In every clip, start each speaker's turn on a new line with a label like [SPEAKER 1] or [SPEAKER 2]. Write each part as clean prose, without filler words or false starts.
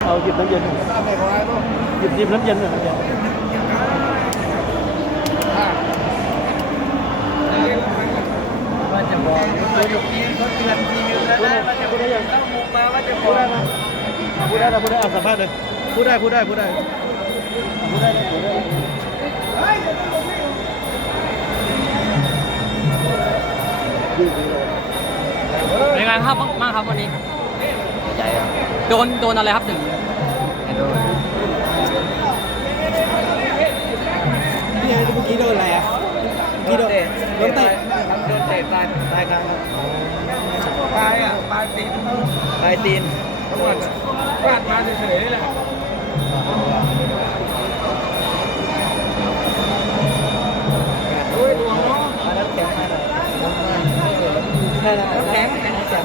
[SPEAKER 1] เอาหยิบน้ำเย็นหยิบน้ำเย็นหน่อยน้ำเย็น
[SPEAKER 2] ว่าจะบอกว่าจะมีเขาเตือนทีนึงแล้วนะว่าจะพูดอย่างเข้ามุมมาว่าจะบอก
[SPEAKER 1] พูดได้นะพูดได้สัมภาษณ์เลยพูดได้พูดได้พูดได้พูดได้พูดได้
[SPEAKER 3] เป็นไงครับมากครับวันนี้
[SPEAKER 2] ใหญ่ครับ
[SPEAKER 3] โดนอะไรครับถึง
[SPEAKER 2] ไม่รู้
[SPEAKER 1] พี่ไอ้เมื่อกี้โดนอะไรอ่ะเมื่อกี้โดนเตะโดนเตะปลายคางปลายอ่ะปลายตีนทั้งหมดฟาดมาเฉยๆนี่แหละโอ้ยดวงเนาะน้ำแข็งน้ำแข็ง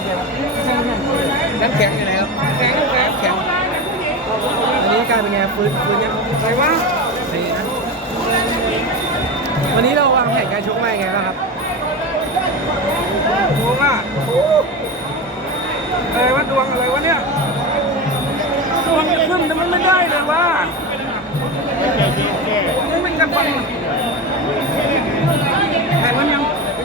[SPEAKER 1] อยู่ไหนครับแข็งอันนี้กลายเป็นไงฟื้นยังอะไรวะวันนี้เราวางแผนการชกมายังไงบ้างครับดวงอ่ะอะไรวะดวงอะไรวะเนี่ยดวงขึ้นแต่มันไม่ได้เลยว่ามันจะฟังแผนมันยัง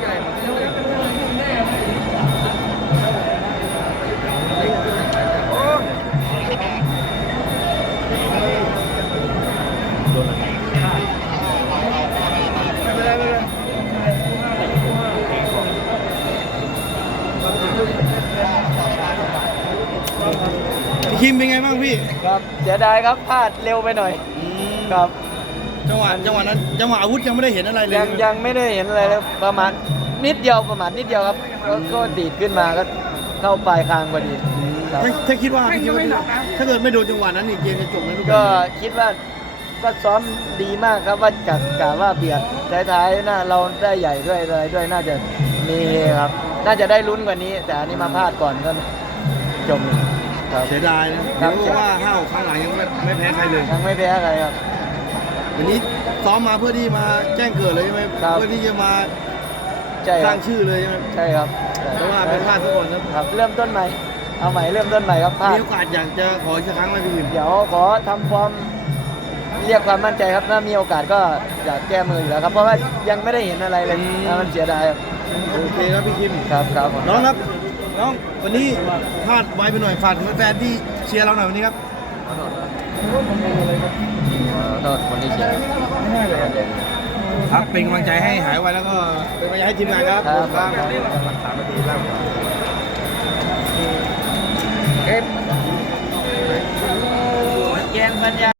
[SPEAKER 1] พี่คิมเป็นไงบ้างพี่
[SPEAKER 2] ครับเสียดายครับพลาดเร็วไปหน่อยครับ
[SPEAKER 1] จังหวะนั้นจังหวะอาวุธยังไม่ได้เห็นอะไรเลย
[SPEAKER 2] ยังไม่ได้เห็นอะไรเลยประมาณนิดเดียวครับก็ดีดขึ้นมาก็เข้าปลายคางพอดีครับ
[SPEAKER 1] ถ้าคิดว่าถ้าเกิดไม่โดนจังหวะนั้นอีกเกมจะจบไหมลูก
[SPEAKER 2] ก็คิดว่าก็ซ้อมดีมากครับว่ากะว่าเบียดท้ายๆน่าเราได้ใหญ่ด้วยอะไรด้วยน่าจะมีครับน่าจะได้ลุ้นกว่านี้ แต่อันนี้มาพลาดก่อนก็จมครับ
[SPEAKER 1] เสียดายนะเพราะว่า5 ครั้งหลังยังไม่แพ้ใครเลย
[SPEAKER 2] ยังไม่แพ้ใครครับ
[SPEAKER 1] วันนี้ซ้อมมาเพื่อที่มาแจ้งเกิดเลยใช่ไหม
[SPEAKER 2] ครับ
[SPEAKER 1] เพื่อที่จะมา
[SPEAKER 2] ใช่ค
[SPEAKER 1] ส
[SPEAKER 2] รั
[SPEAKER 1] ร้า
[SPEAKER 2] บ
[SPEAKER 1] งชื่อเลยใช่ไหม
[SPEAKER 2] ใช่ครับ
[SPEAKER 1] เพราะว่าเป็นพลาดทุกคนนะครับ
[SPEAKER 2] เริ่มต้นใหม่เอาใหม่เริ่มต้นใหม่ครับพลาด
[SPEAKER 1] มีโอกาสอยากจะขออีกสักครั้งไหมพี่คิม
[SPEAKER 2] เดี๋ยวขอทำฟอร์มเรียกความมั่นใจครับถ้ามีโอกาสก็อยากแก้มืออยู่แล้วครับเพราะว่ายังไม่ได้เห็นอะไรเลยมันเสียดายครับ
[SPEAKER 1] โอเคครับพี่คิม
[SPEAKER 2] ครับครับผม
[SPEAKER 1] น้องครับน้องวันนี้พลาดไวไปหน่อยฝากถึงแฟนๆที่เชียร์เราหน่อยวันนี้ครับ
[SPEAKER 2] โทษคนที่เชียร์
[SPEAKER 1] ครับเป็นกำลังใจให้หายไวแล้วก็เป็นกำลังใจให้ทีมงานครับ
[SPEAKER 2] ครับ
[SPEAKER 1] 3 นาทีแล้ว
[SPEAKER 2] แกงปัญญา